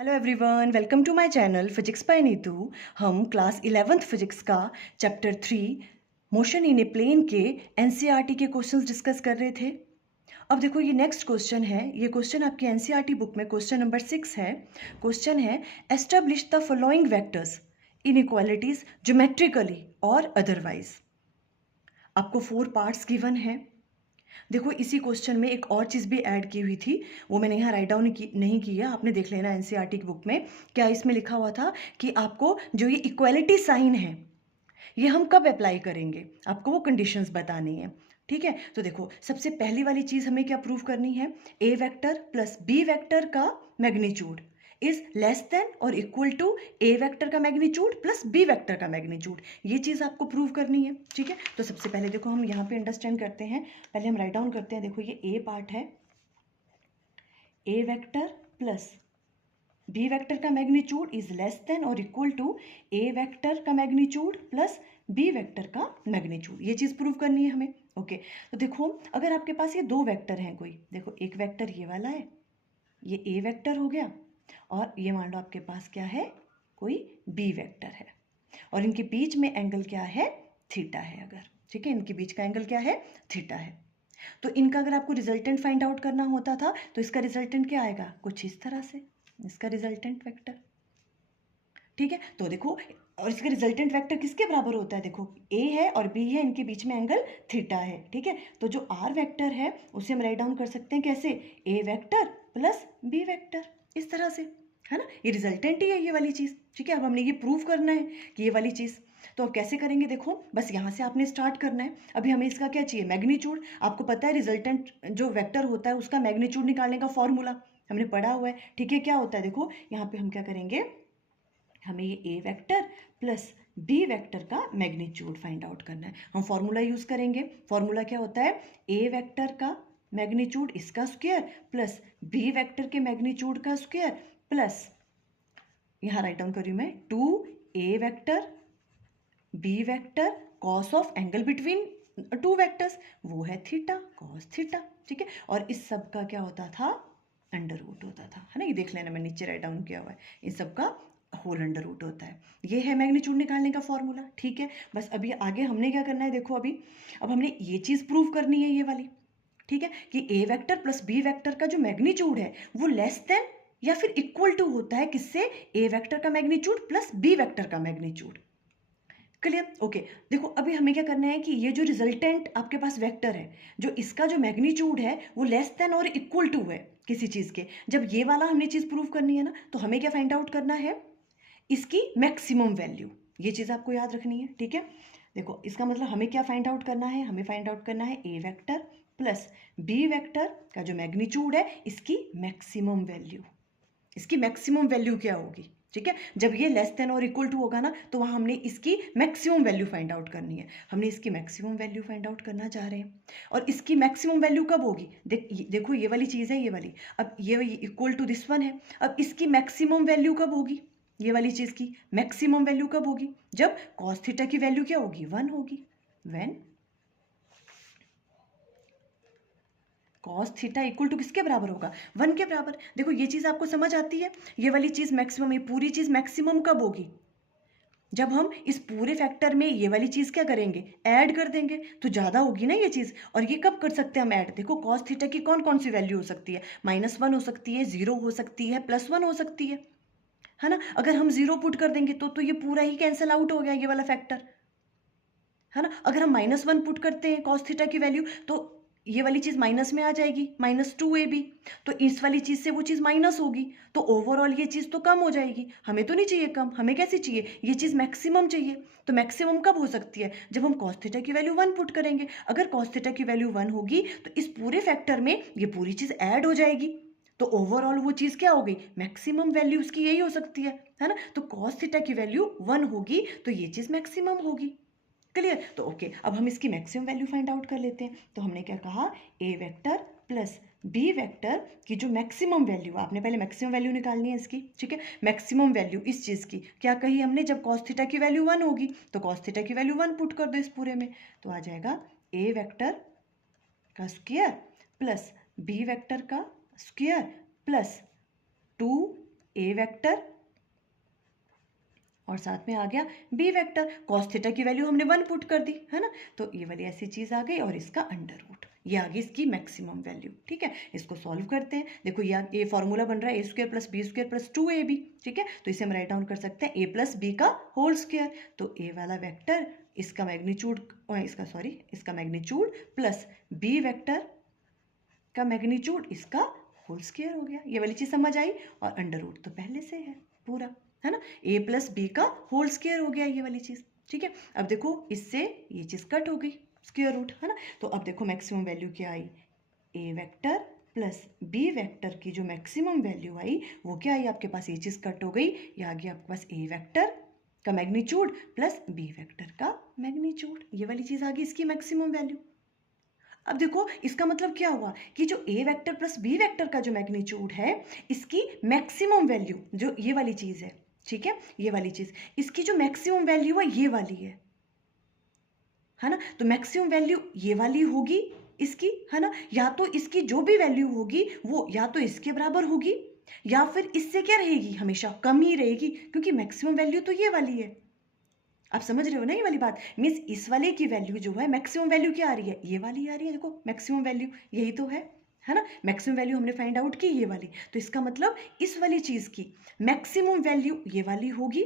Hello everyone, welcome to my channel physics by Neetu. हम class 11th physics का chapter 3 motion in a plane के NCERT के questions discuss कर रहे थे। अब देखो, ये नेक्स्ट क्वेश्चन है। ये क्वेश्चन आपकी एनसीईआरटी बुक में क्वेश्चन नंबर 6 है। क्वेश्चन है, establish the following vectors inequalities geometrically और अदरवाइज। आपको 4 पार्ट्स गिवन है। देखो, इसी क्वेश्चन में एक और चीज़ भी ऐड की हुई थी, वो मैंने यहाँ राइट डाउन नहीं की है, आपने देख लेना एनसीईआरटी की बुक में। क्या इसमें लिखा हुआ था कि आपको जो ये इक्वालिटी साइन है ये हम कब अप्लाई करेंगे, आपको वो कंडीशंस बतानी है। ठीक है, तो देखो, सबसे पहली वाली चीज़ हमें क्या प्रूव करनी है, ए वेक्टर प्लस बी वेक्टर का मैग्नीट्यूड इज लेस देन और इक्वल टू ए वेक्टर का मैग्नीट्यूड प्लस बी वेक्टर का मैग्नीट्यूड। ये चीज़ आपको प्रूव करनी है। ठीक है, तो सबसे पहले देखो, हम यहाँ पे अंडरस्टैंड करते हैं। पहले हम राइट डाउन करते हैं। देखो, ये ए पार्ट है, ए वेक्टर प्लस बी वेक्टर का मैग्नीट्यूड इज लेस देन और इक्वल टू ए वेक्टर का मैग्नीट्यूड प्लस बी वेक्टर का मैग्नीट्यूड। ये चीज़ प्रूव करनी है हमें। ओके, तो देखो, अगर आपके पास ये दो वेक्टर हैं, कोई देखो, एक वेक्टर ये वाला है, ये ए वेक्टर हो गया, और ये मान लो आपके पास क्या है, कोई बी वेक्टर है, और इनके बीच में एंगल क्या है, थीटा है अगर। ठीक है, इनके बीच का एंगल क्या है, थीटा है। तो इनका अगर आपको रिजल्टेंट फाइंड आउट करना होता था तो इसका रिजल्टेंट क्या आएगा, कुछ इस तरह से, इसका रिजल्टेंट वेक्टर। ठीक है, तो देखो, और इसका रिजल्टेंट वेक्टर किसके बराबर होता है, देखो, ए है और बी है, इनके बीच में एंगल थीटा है। ठीक है, तो जो आर वेक्टर है उसे हम राइट डाउन कर सकते हैं कैसे, ए वेक्टर प्लस बी वेक्टर, इस तरह से, है ना। ये रिजल्टेंट ही है ये वाली चीज़। ठीक है, अब हमने ये प्रूव करना है कि ये वाली चीज़, तो अब कैसे करेंगे, देखो, बस यहाँ से आपने स्टार्ट करना है। अभी हमें इसका क्या चाहिए, मैग्नीट्यूड। आपको पता है रिजल्टेंट जो वेक्टर होता है उसका मैग्नीट्यूड निकालने का फॉर्मूला हमने पढ़ा हुआ है। ठीक है, क्या होता है, देखो यहाँ पे हम क्या करेंगे, हमें ये ए वेक्टर प्लस बी वेक्टर का मैग्नीट्यूड फाइंड आउट करना है। हम फॉर्मूला यूज करेंगे। फॉर्मूला क्या होता है, ए वेक्टर का मैग्नीट्यूड इसका स्क्वायर प्लस बी वेक्टर के मैग्नीट्यूड का स्क्वायर प्लस, यहाँ राइट डाउन कर रही हूँ मैं, 2 a vector B vector cos of angle between two vectors, वो है थीटा, कॉस थीटा। ठीक है, और इस सब का क्या होता था, अंडर रूट होता था, है ना। ये देख लेना, मैं नीचे राइट डाउन किया हुआ है, इन सब का होल अंडर रूट होता है। ये है मैग्नीट्यूड निकालने का फॉर्मूला। ठीक है, बस अभी आगे हमने क्या करना है, देखो, अभी अब हमने ये चीज़ प्रूव करनी है, ये वाली। ठीक है, कि ए वेक्टर प्लस बी वेक्टर का जो मैग्नीट्यूड है वो लेस देन या फिर इक्वल टू होता है किससे, ए वेक्टर का मैग्नीट्यूड प्लस बी वेक्टर का मैग्नीट्यूड। Clear, okay. देखो, अभी हमें क्या करना है कि ये जो रिजल्टेंट आपके पास वेक्टर है, जो इसका जो मैग्नीट्यूड है वो लेस देन और इक्वल टू है किसी चीज़ के। जब ये वाला हमने चीज़ प्रूव करनी है ना, तो हमें क्या फाइंड आउट करना है, इसकी मैक्सिमम वैल्यू। ये चीज़ आपको याद रखनी है। ठीक है, देखो, इसका मतलब हमें क्या फाइंड आउट करना है, हमें फाइंड आउट करना है ए वेक्टर प्लस बी वेक्टर का जो मैग्नीट्यूड है इसकी मैक्सिमम वैल्यू। इसकी मैक्सिमम वैल्यू क्या होगी। ठीक है, जब ये लेस देन और इक्वल टू होगा ना, तो वहाँ हमने इसकी मैक्सिमम वैल्यू फाइंड आउट करनी है। हमने इसकी मैक्सिमम वैल्यू फाइंड आउट करना चाह रहे हैं, और इसकी मैक्सिमम वैल्यू कब होगी, देखो, ये वाली चीज़ है, ये वाली, अब ये इक्वल टू दिस वन है। अब इसकी मैक्सिमम वैल्यू कब होगी, ये वाली चीज़ की मैक्सिमम वैल्यू कब होगी, जब कॉस थीटा की वैल्यू क्या होगी, 1 होगी। When cos theta equal to किसके बराबर होगा, 1 के बराबर। देखो, ये चीज़ आपको समझ आती है, ये वाली चीज़ मैक्सिमम, ये पूरी चीज़ मैक्सिमम कब होगी, जब हम इस पूरे फैक्टर में ये वाली चीज़ क्या करेंगे, ऐड कर देंगे, तो ज़्यादा होगी ना ये चीज़। और ये कब कर सकते हैं हम ऐड, देखो, कॉस थीटा की कौन कौन सी वैल्यू हो सकती है, -1 हो सकती है, 0 हो सकती है, +1 हो सकती है ना। अगर हम 0 पुट कर देंगे तो ये पूरा ही कैंसिल आउट हो गया, ये वाला फैक्टर, है ना। अगर हम -1 पुट करते हैं कॉस थीटा की वैल्यू, तो ये वाली चीज़ माइनस में आ जाएगी, -2ab, तो इस वाली चीज़ से वो चीज़ माइनस होगी, तो ओवरऑल ये चीज़ तो कम हो जाएगी। हमें तो नहीं चाहिए कम, हमें कैसी चाहिए, ये चीज़ मैक्सिमम चाहिए। तो मैक्सिमम कब हो सकती है, जब हम कॉस थीटा की वैल्यू 1 पुट करेंगे। अगर कॉस थीटा की वैल्यू 1 होगी तो इस पूरे फैक्टर में ये पूरी चीज़ ऐड हो जाएगी, तो ओवरऑल वो चीज़ क्या हो गई, मैक्सिमम वैल्यू उसकी यही हो सकती है ना। तो कॉस थीटा की वैल्यू 1 होगी तो ये चीज़ मैक्सिमम होगी। क्लियर, तो ओके, अब हम इसकी मैक्सिमम वैल्यू फाइंड आउट कर लेते हैं। तो हमने क्या कहा, ए वेक्टर प्लस बी वेक्टर की जो मैक्सिमम वैल्यू, आपने पहले मैक्सिमम वैल्यू निकालनी है इसकी। ठीक है, मैक्सिमम वैल्यू इस चीज़ की क्या कही हमने, जब कॉस थीटा की वैल्यू 1 होगी तो कॉस थीटा की वैल्यू 1 पुट कर दो इस पूरे में, तो आ जाएगा ए वेक्टर का स्क्वायर प्लस बी वेक्टर का स्क्वायर प्लस 2 ए वेक्टर और साथ में आ गया बी वेक्टर। कॉस थीटा की वैल्यू हमने 1 पुट कर दी है ना, तो ये वाली ऐसी चीज आ गई और इसका अंडर रूट, ये आ गई इसकी मैक्सिमम वैल्यू। ठीक है, इसको सॉल्व करते हैं। देखो ये फॉर्मूला बन रहा है a² + b² + 2ab। ठीक है, तो इसे हम राइट डाउन कर सकते हैं a + b का होल स्क्वायर। तो a वाला वेक्टर इसका मैग्नीट्यूड इसका मैग्नीट्यूड प्लस b वेक्टर का मैग्नीट्यूड इसका होल स्क्वायर हो गया। ये वाली चीज समझ आई, और अंडर रूट तो पहले से है पूरा, है ना, a + b का होल स्क्वायर हो गया ये वाली चीज। ठीक है, अब देखो इससे ये चीज कट हो गई, स्क्वायर रूट, है ना। तो अब देखो मैक्सिमम वैल्यू क्या आई, a vector plus b vector की जो मैक्सिमम वैल्यू आई वो क्या आई आपके पास, ये चीज कट हो गई, ये आ गया आपके पास a वेक्टर का मैग्नीट्यूड प्लस b वेक्टर का मैग्नीट्यूड, ये वाली चीज आ गई इसकी मैक्सिमम वैल्यू। अब देखो इसका मतलब क्या हुआ कि जो a vector plus b vector का जो मैग्नीट्यूड है इसकी मैक्सिमम वैल्यू जो ये वाली चीज है, ठीक है, ये वाली चीज, इसकी जो मैक्सिमम वैल्यू है ये वाली है ना। तो मैक्सिमम वैल्यू ये वाली होगी इसकी, है ना, या तो इसकी जो भी वैल्यू होगी वो या तो इसके बराबर होगी या फिर इससे क्या रहेगी, हमेशा कम ही रहेगी, क्योंकि मैक्सिमम वैल्यू तो ये वाली है। आप समझ रहे हो ना ये वाली बात, मीन्स इस वाले की वैल्यू जो है मैक्सिमम वैल्यू क्या आ रही है, ये वाली आ रही है। देखो मैक्सिमम वैल्यू यही तो है ना, मैक्सिमम वैल्यू हमने फाइंड आउट की ये वाली, तो इसका मतलब इस वाली चीज की मैक्सिमम वैल्यू ये वाली होगी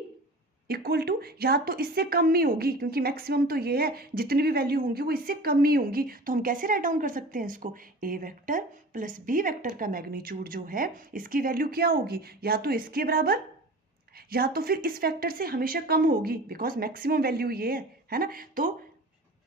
इक्वल टू, या तो इससे कम ही होगी, क्योंकि मैक्सिमम तो ये है, जितनी भी वैल्यू होंगी वो इससे कम ही होंगी। तो हम कैसे राइट डाउन कर सकते हैं इसको, ए वेक्टर प्लस बी वेक्टर का मैग्नीट्यूड जो है इसकी वैल्यू क्या होगी, या तो इसके बराबर या तो फिर इस फैक्टर से हमेशा कम होगी, बिकॉज मैक्सिमम वैल्यू ये है ना, तो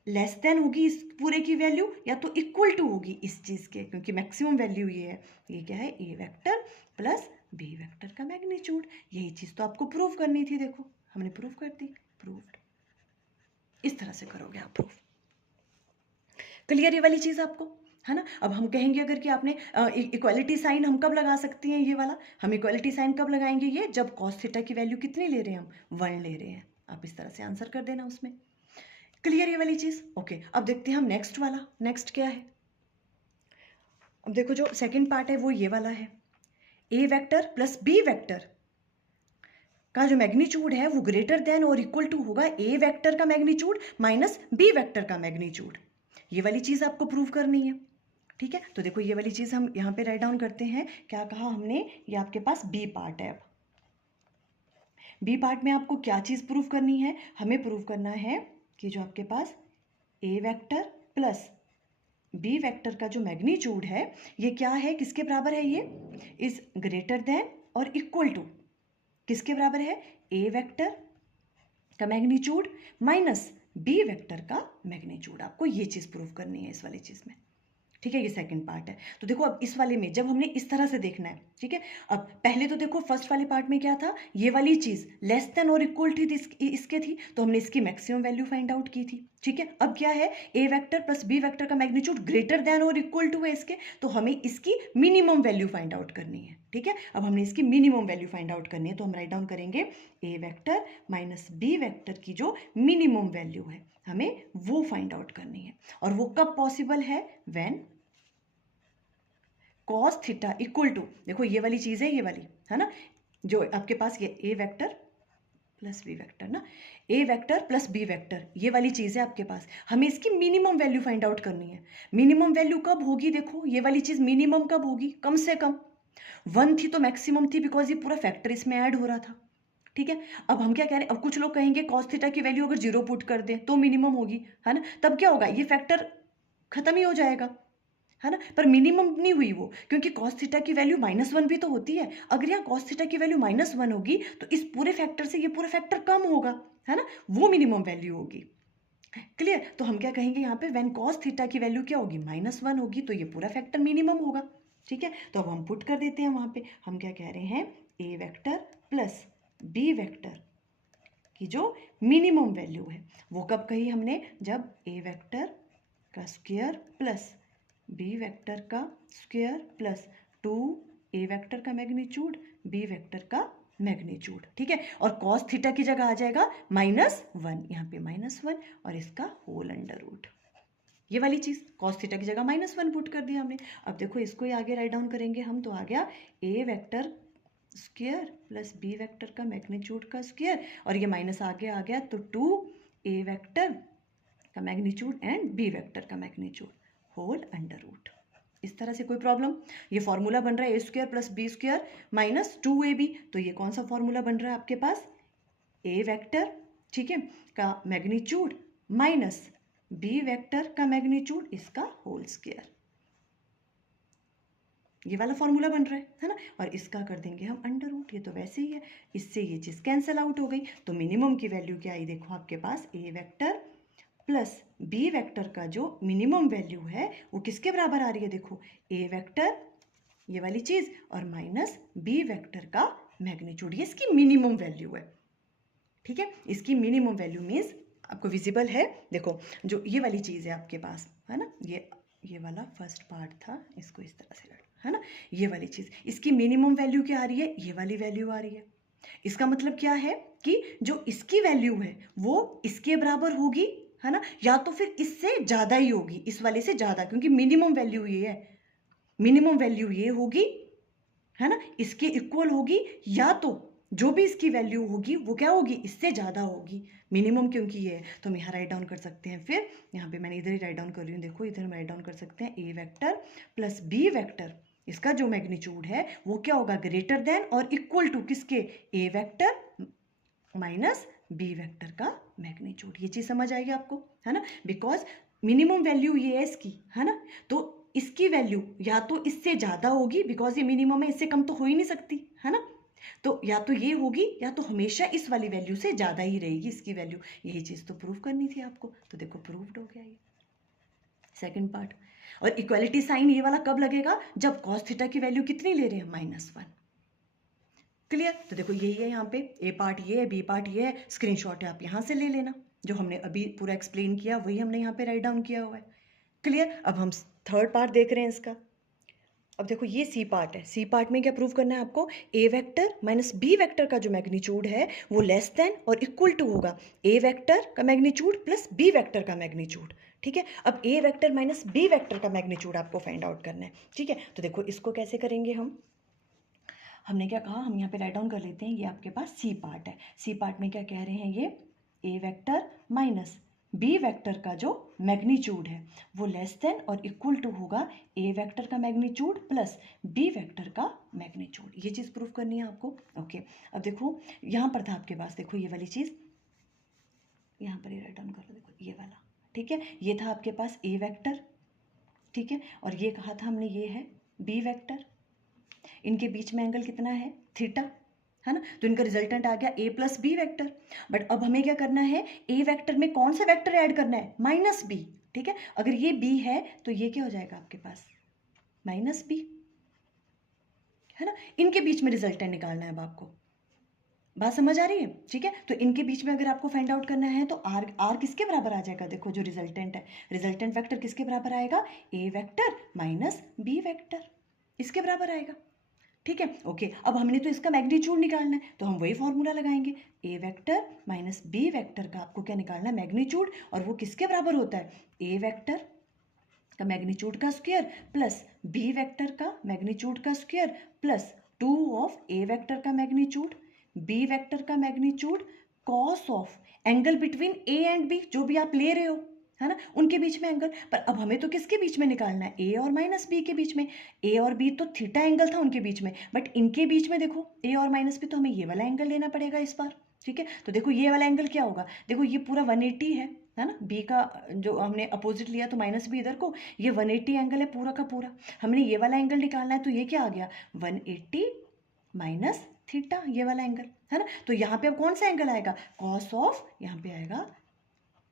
लेस देन होगी इस पूरे की वैल्यू, या तो इक्वल टू होगी इस चीज के, क्योंकि मैक्सिमम वैल्यू ये है। ये क्या है, ए वेक्टर प्लस बी वेक्टर का मैग्नीट्यूड। यही चीज तो आपको प्रूव करनी थी, देखो हमने प्रूव कर दी, प्रूव्ड। इस तरह से करोगे आप प्रूफ। क्लियर ये वाली चीज आपको, है ना। अब हम कहेंगे अगर कि आपने इक्वालिटी साइन हम कब लगा सकते हैं, ये वाला हम इक्वालिटी साइन कब लगाएंगे, ये जब कॉस थीटा की वैल्यू कितनी ले रहे हैं हम, 1 ले रहे हैं। आप इस तरह से आंसर कर देना उसमें। क्लियर ये वाली चीज, ओके। अब देखते हैं हम नेक्स्ट वाला, नेक्स्ट क्या है। अब देखो जो सेकंड पार्ट है वो ये वाला है, ए वेक्टर प्लस बी वेक्टर का जो मैग्नीट्यूड है वो ग्रेटर देन और इक्वल टू होगा ए वेक्टर का मैग्नीट्यूड माइनस बी वेक्टर का मैग्नीट्यूड। ये वाली चीज आपको प्रूव करनी है। ठीक है, तो देखो ये वाली चीज हम यहाँ पे राइट डाउन करते हैं। क्या कहा हमने, ये आपके पास बी पार्ट है। बी पार्ट में आपको क्या चीज प्रूव करनी है, हमें प्रूव करना है कि जो आपके पास ए वेक्टर प्लस बी वेक्टर का जो मैग्नीट्यूड है ये क्या है, किसके बराबर है, ये इज ग्रेटर देन और इक्वल टू किसके बराबर है, ए वेक्टर का मैग्नीट्यूड माइनस बी वेक्टर का मैग्नीट्यूड। आपको ये चीज प्रूव करनी है इस वाली चीज में। ठीक है, ये सेकंड पार्ट है। तो देखो अब इस वाले में जब हमने इस तरह से देखना है, ठीक है, अब पहले तो देखो फर्स्ट वाले पार्ट में क्या था, ये वाली चीज लेस देन और इक्वल थी इसके थी, तो हमने इसकी मैक्सिमम वैल्यू फाइंड आउट की थी। ठीक है, अब क्या है, ए वेक्टर प्लस बी वेक्टर का मैग्नीट्यूड ग्रेटर देन और इक्वल टू है इसके, तो हमें इसकी मिनिमम वैल्यू फाइंड आउट करनी है। ठीक है, अब हमने इसकी मिनिमम वैल्यू फाइंड आउट करनी है, तो हम राइट डाउन करेंगे ए वेक्टर माइनस बी वेक्टर की जो मिनिमम वैल्यू है हमें वो फाइंड आउट करनी है। और वो कब पॉसिबल है, when cos theta equal to, देखो ये वाली चीज है, ये वाली है ना, जो आपके पास ये ए वेक्टर प्लस बी वेक्टर ना, ए वेक्टर प्लस बी वेक्टर ये वाली चीज है आपके पास, हमें इसकी मिनिमम वैल्यू फाइंड आउट करनी है। मिनिमम वैल्यू कब होगी, देखो ये वाली चीज मिनिमम कब होगी, कम से कम 1 थी तो मैक्सिमम थी, बिकॉज ये पूरा फैक्टर इसमें ऐड हो रहा था। ठीक है, अब हम क्या कह रहे हैं, अब कुछ लोग कहेंगे कॉस थीटा की वैल्यू अगर 0 पुट कर दें तो मिनिमम होगी, है ना, तब क्या होगा, ये फैक्टर खत्म ही हो जाएगा, है ना, पर मिनिमम नहीं हुई वो, क्योंकि कॉस थीटा की वैल्यू -1 भी तो होती है। अगर यहाँ कॉस थीटा की वैल्यू -1 होगी तो इस पूरे फैक्टर से ये पूरा फैक्टर कम होगा, है ना, वो मिनिमम वैल्यू होगी। क्लियर, तो हम क्या कहेंगे यहाँ पे, व्हेन कॉस थीटा की वैल्यू क्या होगी, -1 होगी, तो ये पूरा फैक्टर मिनिमम होगा। ठीक है, तो अब हम पुट कर देते हैं वहां पे, हम क्या कह रहे हैं, ए वेक्टर प्लस बी वेक्टर की जो मिनिमम वैल्यू है वो कब कही हमने, जब ए वेक्टर का स्क्वायर प्लस बी वेक्टर का स्क्वायर प्लस 2 ए वेक्टर का मैग्नीट्यूड बी वेक्टर का मैग्नीट्यूड। ठीक है, और कॉस थीटा की जगह आ जाएगा -1, यहाँ पे -1 और इसका होल अंडर रूट, ये वाली चीज कॉस थीटा की जगह -1 पुट कर दिया हमने। अब देखो इसको ही आगे राइट डाउन करेंगे हम, तो आ गया a vector square plus B vector का मैग्नीट्यूड का स्क्वायर, और ये माइनस आगे आ गया तो 2a वेक्टर का मैग्नीट्यूड एंड b वेक्टर का मैग्नीट्यूड होल अंडर रूट। इस तरह से कोई प्रॉब्लम? ये फॉर्मूला बन रहा है a square plus B square minus 2ab, तो ये कौन सा फॉर्मूला बन रहा है आपके पास? a वेक्टर, ठीक है, का मैग्नीट्यूड माइनस b वेक्टर का मैग्नीट्यूड, इसका होल स्क्वायर। ये वाला फॉर्मूला बन रहा है ना, और इसका कर देंगे हम अंडर रूट। ये तो वैसे ही है, इससे ये चीज़ कैंसिल आउट हो गई, तो मिनिमम की वैल्यू क्या आई? देखो आपके पास a vector plus b vector का जो मिनिमम वैल्यू है वो किसके बराबर आ रही है? देखो a वेक्टर, ये वाली चीज़, और माइनस b वेक्टर का मैग्नीट्यूड, ये इसकी मिनिमम वैल्यू है, ठीक है। इसकी मिनिमम वैल्यू मीन्स आपको विजिबल है, देखो जो ये वाली चीज़ है आपके पास, है ना, ये वाला फर्स्ट पार्ट था, इसको इस तरह से है ना, ये वाली चीज़, इसकी मिनिमम वैल्यू क्या आ रही है? ये वाली वैल्यू आ रही है। इसका मतलब क्या है कि जो इसकी वैल्यू है वो इसके बराबर होगी, है ना, या तो फिर इससे ज़्यादा ही होगी, इस वाले से ज़्यादा, क्योंकि मिनिमम वैल्यू ये है, मिनिमम वैल्यू ये होगी, है ना, इसके इक्वल होगी, या तो जो भी इसकी वैल्यू होगी वो क्या होगी? इससे ज़्यादा होगी, मिनिमम क्योंकि ये है। तो हम यहाँ राइट डाउन कर सकते हैं, फिर यहाँ पे मैंने इधर ही राइट डाउन कर रही हूँ, देखो इधर हम राइट डाउन कर सकते हैं a vector plus b vector, इसका जो मैग्नीट्यूड है वो क्या होगा? ग्रेटर देन और इक्वल टू किसके? a vector minus b vector का मैग्नीट्यूड। ये चीज़ समझ आएगी आपको, है ना, बिकॉज मिनिमम वैल्यू ये है इसकी, है ना, तो इसकी वैल्यू या तो इससे ज़्यादा होगी, बिकॉज ये मिनिमम है, इससे कम तो हो ही नहीं सकती, है ना, तो या तो ये होगी या तो हमेशा इस वाली वैल्यू से ज़्यादा ही रहेगी इसकी वैल्यू। यही चीज़ तो प्रूव करनी थी आपको, तो देखो प्रूव्ड हो गया ये सेकंड पार्ट। और इक्वालिटी साइन ये वाला कब लगेगा? जब कॉस थीटा की वैल्यू कितनी ले रहे हैं? -1। क्लियर? तो देखो यही है, यहाँ पे ए पार्ट ये है, बी पार्ट ये है, स्क्रीनशॉट है आप यहाँ से ले लेना, जो हमने अभी पूरा एक्सप्लेन किया वही हमने यहाँ पे राइट डाउन किया हुआ है। क्लियर? अब हम थर्ड पार्ट देख रहे हैं इसका। अब देखो ये सी पार्ट है, सी पार्ट में क्या प्रूव करना है आपको? ए वेक्टर माइनस बी वेक्टर का जो मैग्नीट्यूड है वो लेस देन और इक्वल टू होगा ए वेक्टर का मैग्नीट्यूड प्लस बी वेक्टर का मैग्नीट्यूड, ठीक है। अब ए वेक्टर माइनस बी वेक्टर का मैग्नीट्यूड आपको फाइंड आउट करना है, ठीक है। तो देखो इसको कैसे करेंगे हमने क्या कहा, हम यहाँ पे राइट डाउन कर लेते हैं, ये आपके पास सी पार्ट है। सी पार्ट में क्या कह रहे हैं? ये ए वेक्टर माइनस बी वेक्टर का जो मैग्नीट्यूड है वो लेस देन और इक्वल टू होगा ए वेक्टर का मैग्नीट्यूड प्लस बी वेक्टर का मैग्नीट्यूड। ये चीज़ प्रूफ करनी है आपको, ओके। अब देखो यहाँ पर था आपके पास, देखो ये वाली चीज़, यहाँ पर ये राइट डाउन कर लो, देखो ये वाला, ठीक है, ये था आपके पास ए वेक्टर, ठीक है, और ये कहा था हमने ये है बी वेक्टर, इनके बीच में एंगल कितना है? थीटा, है ना, तो इनका रिजल्टेंट आ गया a plus B vector. But अब हमें क्या करना है? a वेक्टर में कौन सा वेक्टर ऐड करना है? माइनस बी, ठीक है। अगर ये b है तो ये क्या हो जाएगा आपके पास? माइनस बी, है ना। इनके बीच में रिजल्टेंट निकालना है अब आपको, बात समझ आ रही है? ठीक है, तो इनके बीच में अगर आपको फाइंड आउट करना है तो आर किसके बराबर आ जाएगा? देखो जो रिजल्टेंट है, रिजल्टेंट वेक्टर किसके बराबर आएगा? a vector minus B vector, इसके बराबर आएगा, ठीक है, ओके। अब हमने तो इसका मैग्नीट्यूड निकालना है, तो हम वही फॉर्मूला लगाएंगे, ए वेक्टर माइनस बी वेक्टर का आपको क्या निकालना है? मैग्नीट्यूड, और वो किसके बराबर होता है? ए वेक्टर का मैग्नीट्यूड का स्क्वायर प्लस बी वेक्टर का मैग्नीट्यूड का square plus 2 of A vector का मैग्नीट्यूड, बी वेक्टर का magnitude, cos of angle between A and B, जो भी आप ले रहे हो, है ना, उनके बीच में एंगल। पर अब हमें तो किसके बीच में निकालना है? ए और माइनस बी के बीच में। ए और बी तो थीटा एंगल था उनके बीच में, बट इनके बीच में देखो ए और माइनस बी, तो हमें ये वाला एंगल लेना पड़ेगा इस बार, ठीक है। तो देखो ये वाला एंगल क्या होगा? देखो ये पूरा 180 है ना, बी का जो हमने अपोजिट लिया तो माइनस बी इधर को, ये 180 एंगल है पूरा का पूरा। हमने ये वाला एंगल निकालना है, तो ये क्या आ गया? 180 माइनस थीटा, ये वाला एंगल, है ना। तो यहाँ पे अब कौन सा एंगल आएगा? कॉस ऑफ, यहाँ पे आएगा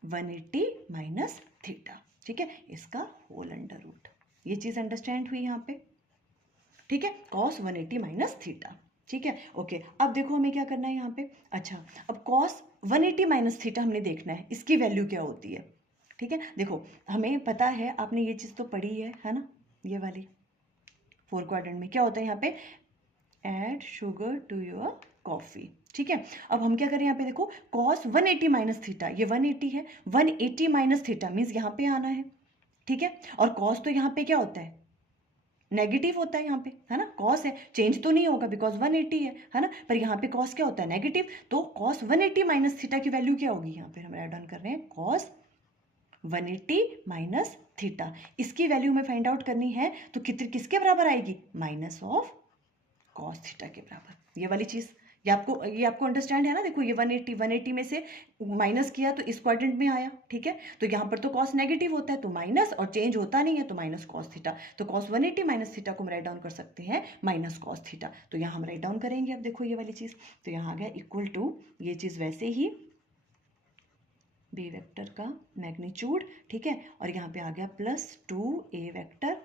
180 माइनस थीटा, ठीक है, इसका होल अंडर रूट। ये चीज़ अंडरस्टैंड हुई यहाँ पे, ठीक है, कॉस 180 माइनस थीटा, ठीक है, ओके। अब देखो हमें क्या करना है यहाँ पे, अच्छा, अब कॉस 180 माइनस थीटा हमने देखना है, इसकी वैल्यू क्या होती है, ठीक है। देखो हमें पता है, आपने ये चीज़ तो पढ़ी है ना, ये वाली 4 क्वाड्रेंट में क्या होता है यहाँ पे? Add sugar to your coffee, ठीक है। अब हम क्या करें यहाँ पे, देखो कॉस 180 माइनस थीटा, ये 180 है, 180 माइनस थीटा मीन्स यहाँ पे आना है, ठीक है। और कॉस तो यहाँ पे क्या होता है? नेगेटिव होता है यहाँ पे, है ना, कॉस है, चेंज तो नहीं होगा बिकॉज 180 है ना, पर यहाँ पे कॉस क्या होता है, नेगेटिव, तो कॉस 180 माइनस थीटा की वैल्यू क्या होगी, यहाँ पे हम ऐड ऑन कर रहे हैं कॉस 180 माइनस थीटा। इसकी वैल्यू हमें फाइंड आउट करनी है तो किसके बराबर आएगी, माइनस ऑफ कॉस थीटा के बराबर। ये वाली चीज ये आपको अंडरस्टैंड है ना। देखो ये 180 में से माइनस किया तो इस क्वाड्रेंट में आया, ठीक है, तो यहाँ पर तो कॉस नेगेटिव होता है तो माइनस, और चेंज होता नहीं है तो माइनस कॉस थीटा, तो कॉस 180 माइनस थीटा को हम राइट डाउन कर सकते हैं माइनस कॉस थीटा, तो यहाँ हम राइट डाउन करेंगे। अब देखो ये वाली चीज, तो यहाँ आ गया इक्वल टू, ये चीज वैसे ही बी वेक्टर का मैग्नीट्यूड, ठीक है, और यहाँ पे आ गया plus 2a vector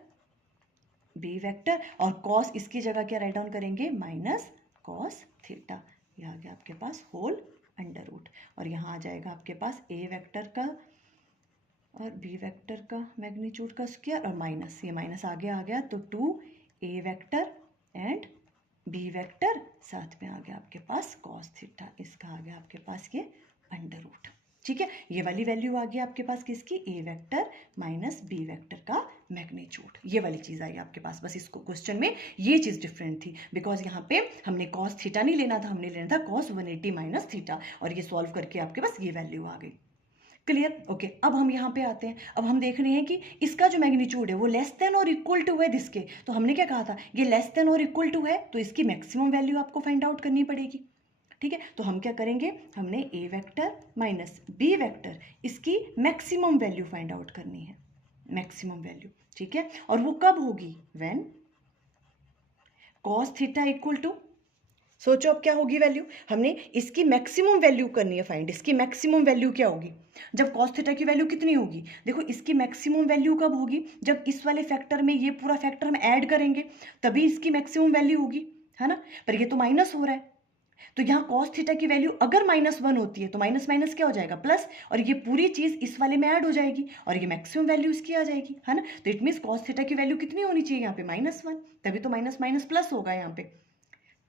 B vector, और कॉस इसकी जगह क्या राइट डाउन करेंगे, माइनस कॉस थीटा। ये आ गया आपके पास होल अंडर रूट, और यहाँ आ जाएगा आपके पास a वेक्टर का और b वेक्टर का मैग्नीट्यूड का स्क्वायर और माइनस, ये माइनस आगे आ गया तो 2a vector and b vector, साथ में आ गया आपके पास कॉस थीटा, इसका आ गया आपके पास ये अंडर रूट, ठीक है। ये वाली वैल्यू आ गई आपके पास किसकी, a vector minus b vector का मैग्नीट्यूड, ये वाली चीज आई आपके पास। बस इसको क्वेश्चन में ये चीज डिफरेंट थी बिकॉज यहाँ पे हमने कॉस थीटा नहीं लेना था, हमने लेना था कॉस 180 माइनस थीटा, और ये सॉल्व करके आपके पास ये वैल्यू आ गई। Clear, okay. अब हम यहाँ पे आते हैं, अब हम देख रहे हैं कि इसका जो मैग्नीट्यूड है वो लेस देन और इक्वल टू है दिसके, तो हमने क्या कहा था, ये लेस देन और इक्वल टू है तो इसकी मैक्सिमम वैल्यू आपको फाइंड आउट करनी पड़ेगी, ठीक है। तो हम क्या करेंगे, हमने a vector minus b vector इसकी मैक्सिमम वैल्यू फाइंड आउट करनी है, मैक्सिमम वैल्यू, ठीक है, और वो कब होगी, when cos theta equal to, सोचो अब क्या होगी वैल्यू, हमने इसकी मैक्सिमम वैल्यू करनी है फाइंड, इसकी मैक्सिमम वैल्यू क्या होगी, जब cos थीटा की वैल्यू कितनी होगी, देखो इसकी मैक्सिमम वैल्यू कब होगी, जब इस वाले फैक्टर में ये पूरा फैक्टर हम ऐड करेंगे तभी इसकी मैक्सिमम वैल्यू होगी, है ना, पर ये तो माइनस हो रहा है, तो यहाँ cos थीटा की वैल्यू अगर -1 होती है तो माइनस माइनस क्या हो जाएगा, प्लस, और ये पूरी चीज इस वाले में ऐड हो जाएगी और ये मैक्सिमम वैल्यू इसकी आ जाएगी, है ना, तो इट मीन्स cos थीटा की वैल्यू कितनी होनी चाहिए यहाँ पे, -1, तभी तो माइनस माइनस प्लस होगा यहाँ पे।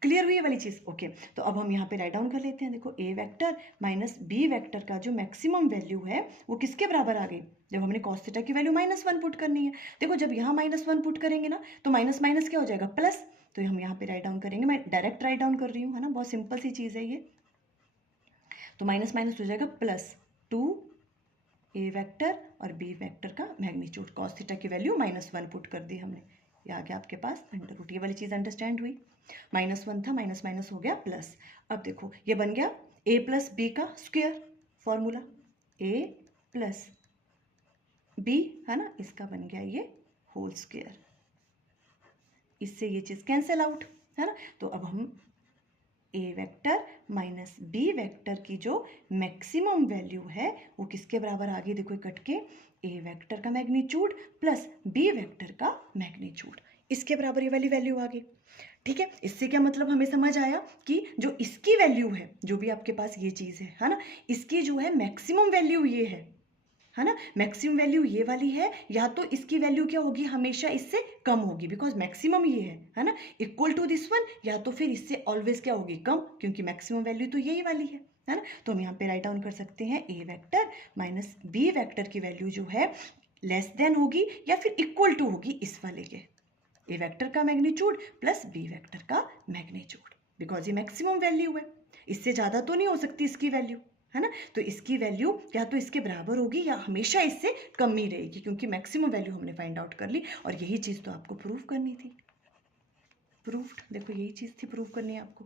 क्लियर हुई है वाली चीज, ओके। तो अब हम यहाँ पे राइट डाउन कर लेते हैं, देखो a vector minus b vector का जो मैक्सिमम वैल्यू है वो किसके बराबर आ गई, जब हमने cos थीटा की वैल्यू -1 पुट करनी है, देखो जब यहाँ -1 पुट करेंगे ना तो माइनस माइनस क्या हो जाएगा, प्लस, तो हम यहाँ पे राइट डाउन करेंगे, मैं डायरेक्ट राइट डाउन कर रही हूँ, है ना, बहुत सिंपल सी चीज़ है ये, तो माइनस माइनस हो जाएगा प्लस 2a वेक्टर और b वेक्टर का मैग्नीट्यूड, cos थीटा की वैल्यू -1 पुट कर दी हमने, ये आ गया आपके पास अंडर रूट, ये वाली चीज़ अंडरस्टैंड हुई, -1 था माइनस माइनस हो गया प्लस। अब देखो ये बन गया a प्लस बी का square, formula a plus B, है ना, इसका बन गया ये होल स्क्वायर, इससे ये चीज़ कैंसिल आउट, है ना, तो अब हम a vector minus b vector की जो मैक्सिमम वैल्यू है वो किसके बराबर आ गई, देखो कट के a वेक्टर का मैग्नीट्यूड प्लस b वेक्टर का मैग्नीट्यूड, इसके बराबर ये वाली वैल्यू आ गई, ठीक है। इससे क्या मतलब हमें समझ आया कि जो इसकी वैल्यू है, जो भी आपके पास ये चीज़ है ना, इसकी जो है मैक्सिमम वैल्यू ये है ना, मैक्सिमम वैल्यू ये वाली है, या तो इसकी वैल्यू क्या होगी, हमेशा इससे कम होगी बिकॉज मैक्सिमम ये है ना, इक्वल टू दिस वन, या तो फिर इससे ऑलवेज क्या होगी, कम, क्योंकि मैक्सिमम वैल्यू तो यही वाली है ना, तो हम यहाँ पे राइट डाउन कर सकते हैं a vector minus b vector की वैल्यू जो है लेस देन होगी या फिर इक्वल टू होगी इस वाले के, a वेक्टर का मैग्नीट्यूड प्लस b वेक्टर का मैग्नीट्यूड, बिकॉज ये मैक्सिमम वैल्यू है, इससे ज़्यादा तो नहीं हो सकती इसकी वैल्यू, है ना, तो इसकी वैल्यू या तो इसके बराबर होगी या हमेशा इससे कम ही रहेगी, क्योंकि मैक्सिमम वैल्यू हमने फाइंड आउट कर ली, और यही चीज़ तो आपको प्रूव करनी थी, प्रूव्ड, देखो यही चीज़ थी प्रूव करनी है आपको,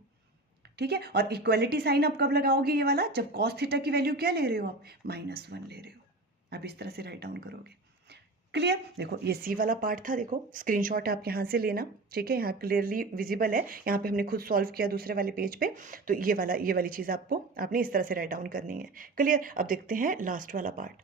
ठीक है। और इक्वालिटी साइन आप कब लगाओगे, ये वाला, जब cos थीटा की वैल्यू क्या ले रहे हो आप, -1 ले रहे हो, अब इस तरह से राइट डाउन करोगे। क्लियर, देखो ये सी वाला पार्ट था, देखो स्क्रीनशॉट आप यहाँ से लेना, ठीक है, यहाँ क्लियरली विजिबल है, यहाँ पे हमने खुद सॉल्व किया दूसरे वाले पेज पे, तो ये वाली चीज़ आपने इस तरह से राइट डाउन करनी है। क्लियर, अब देखते हैं लास्ट वाला पार्ट।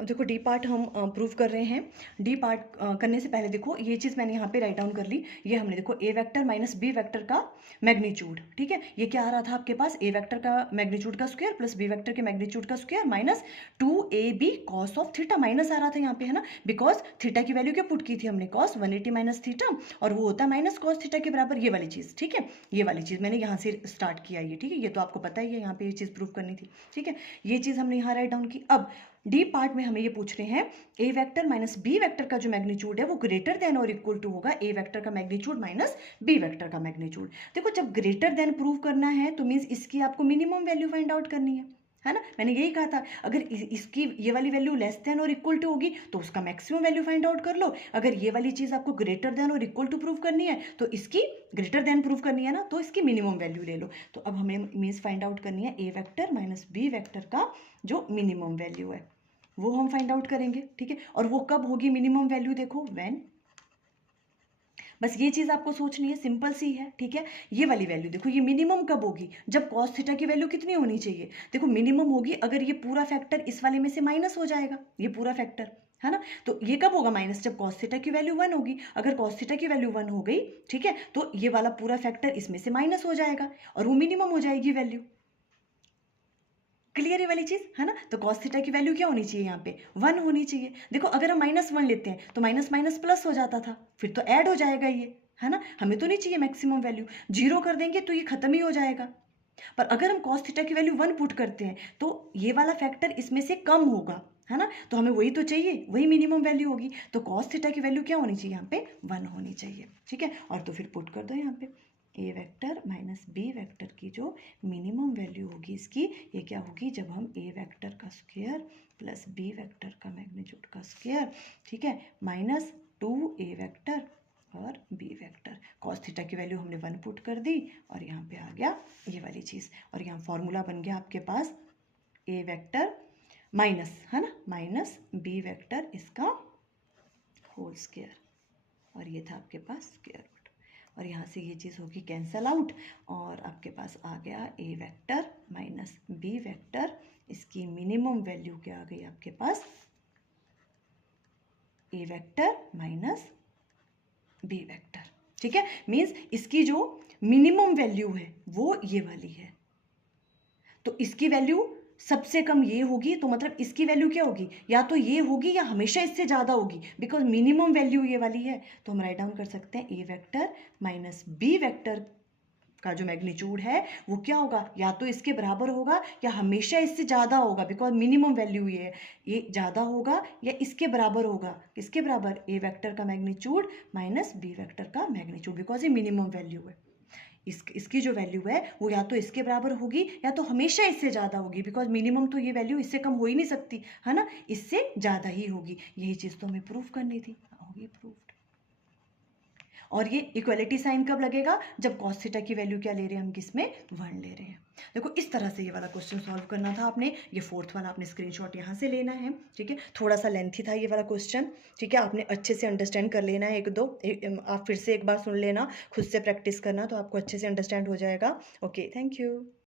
अब देखो डी पार्ट हम प्रूव कर रहे हैं, डी पार्ट करने से पहले देखो ये चीज़ मैंने यहाँ पे राइट डाउन कर ली, ये हमने देखो a vector minus b vector का मैग्नीट्यूड, ठीक है, ये क्या आ रहा था आपके पास, a वेक्टर का मैग्नीट्यूड का स्क्वायर प्लस b वेक्टर के मैग्नीट्यूड का square minus 2ab cos of theta, minus आ रहा था यहाँ पे, है ना, बिकॉज थीटा की वैल्यू क्या पुट की थी हमने, cos 180 माइनस थीटा, और वो होता है माइनस cos थीटा के बराबर, ये वाली चीज़, ठीक है, ये वाली चीज़ मैंने यहाँ से स्टार्ट किया, ये ठीक है, ये तो आपको पता ही है, यहाँ पे ये चीज़ प्रूव करनी थी, ठीक है, ये चीज़ हमने यहाँ राइट डाउन की। अब डी पार्ट में हमें ये पूछ रहे हैं ए वेक्टर माइनस बी वेक्टर का जो मैग्नीट्यूड है वो ग्रेटर देन और इक्वल टू होगा ए वेक्टर का मैग्नीट्यूड माइनस बी वेक्टर का मैग्नीट्यूड। देखो जब ग्रेटर देन प्रूव करना है तो मीन्स इसकी आपको मिनिमम वैल्यू फाइंड आउट करनी है ना। मैंने यही कहा था, अगर इसकी ये वाली वैल्यू लेस देन और इक्वल टू होगी तो उसका मैक्सिमम वैल्यू फाइंड आउट कर लो। अगर ये वाली चीज़ आपको ग्रेटर देन और इक्वल टू प्रूव करनी है तो इसकी ग्रेटर देन प्रूव करनी है ना, तो इसकी मिनिमम वैल्यू ले लो। तो अब हमें मीन्स फाइंड आउट करनी है ए वेक्टर माइनस बी वेक्टर का जो मिनिमम वैल्यू है वो हम फाइंड आउट करेंगे, ठीक है। और वो कब होगी मिनिमम वैल्यू, देखो व्हेन, बस ये चीज़ आपको सोचनी है, सिंपल सी है, ठीक है। ये वाली वैल्यू देखो, ये मिनिमम कब होगी, जब कॉस थीटा की वैल्यू कितनी होनी चाहिए, देखो मिनिमम होगी अगर ये पूरा फैक्टर इस वाले में से माइनस हो जाएगा, ये पूरा फैक्टर है ना। तो ये कब होगा माइनस, जब कॉस थीटा की वैल्यू 1 होगी। अगर कॉस थीटा की वैल्यू 1 हो गई, ठीक है, तो ये वाला पूरा फैक्टर इसमें से माइनस हो जाएगा और वो मिनिमम हो जाएगी वैल्यू। क्लियर है वाली चीज, है ना। तो कॉस थीटा की वैल्यू क्या होनी चाहिए, यहाँ पे 1 होनी चाहिए। देखो अगर हम -1 लेते हैं तो माइनस माइनस प्लस हो जाता था, फिर तो ऐड हो जाएगा ये, है ना। हमें तो नहीं चाहिए मैक्सिमम वैल्यू, 0 कर देंगे तो ये खत्म ही हो जाएगा। पर अगर हम कॉस थीटा की वैल्यू 1 पुट करते हैं तो ये वाला फैक्टर इसमें से कम होगा, है ना। तो हमें वही तो चाहिए, वही मिनिमम वैल्यू होगी। तो कॉस थीटा की वैल्यू क्या होनी चाहिए, यहाँ पे 1 होनी चाहिए, ठीक है। और तो फिर पुट कर दो यहाँ पे ए वेक्टर माइनस बी वेक्टर की जो मिनिमम वैल्यू होगी इसकी, ये क्या होगी, जब हम ए वेक्टर का स्क्वायर प्लस बी वेक्टर का मैग्नीट्यूड का स्क्वायर, ठीक है, माइनस 2 ए वेक्टर और बी वेक्टर। कॉस थीटा की वैल्यू हमने 1 पुट कर दी और यहाँ पे आ गया ये वाली चीज़। और यहाँ फॉर्मूला बन गया आपके पास ए वेक्टर माइनस, है ना, माइनस बी वेक्टर इसका होल स्क्वायर, और ये था आपके पास स्क्वायर रूट। और यहाँ से ये चीज़ होगी कैंसल आउट और आपके पास आ गया a vector minus B vector, इसकी मिनिमम वैल्यू क्या आ गई आपके पास, ए वेक्टर माइनस बी वेक्टर, ठीक है। मीन्स इसकी जो मिनिमम वैल्यू है वो ये वाली है, तो इसकी वैल्यू सबसे कम ये होगी, तो मतलब इसकी वैल्यू क्या होगी, या तो ये होगी या हमेशा इससे ज़्यादा होगी, बिकॉज मिनिमम वैल्यू ये वाली है। तो हम राइट डाउन कर सकते हैं ए वेक्टर माइनस बी वेक्टर का जो मैग्नीट्यूड है वो क्या होगा, या तो इसके बराबर होगा या हमेशा इससे ज़्यादा होगा, बिकॉज मिनिमम वैल्यू ये है, ये ज़्यादा होगा या इसके बराबर होगा, किसके बराबर, ए वेक्टर का मैग्नीट्यूड माइनस बी वेक्टर का मैग्नीट्यूड, बिकॉज ये मिनिमम वैल्यू है। इसकी जो वैल्यू है वो या तो इसके बराबर होगी या तो हमेशा इससे ज़्यादा होगी, बिकॉज मिनिमम तो ये वैल्यू इससे कम हो ही नहीं सकती, है ना, इससे ज़्यादा ही होगी। यही चीज़ तो हमें प्रूफ करनी थी, होगी प्रूफ्ड। और ये इक्वलिटी साइन कब लगेगा, जब कॉस थीटा की वैल्यू क्या ले रहे हैं हम, किसमें 1 ले रहे हैं। देखो इस तरह से ये वाला क्वेश्चन सॉल्व करना था आपने। ये 4th वाला आपने स्क्रीनशॉट यहाँ से लेना है, ठीक है। थोड़ा सा लेंथी था ये वाला क्वेश्चन, ठीक है, आपने अच्छे से अंडरस्टैंड कर लेना है। आप फिर से एक बार सुन लेना, खुद से प्रैक्टिस करना, तो आपको अच्छे से अंडरस्टैंड हो जाएगा। Okay, thank you.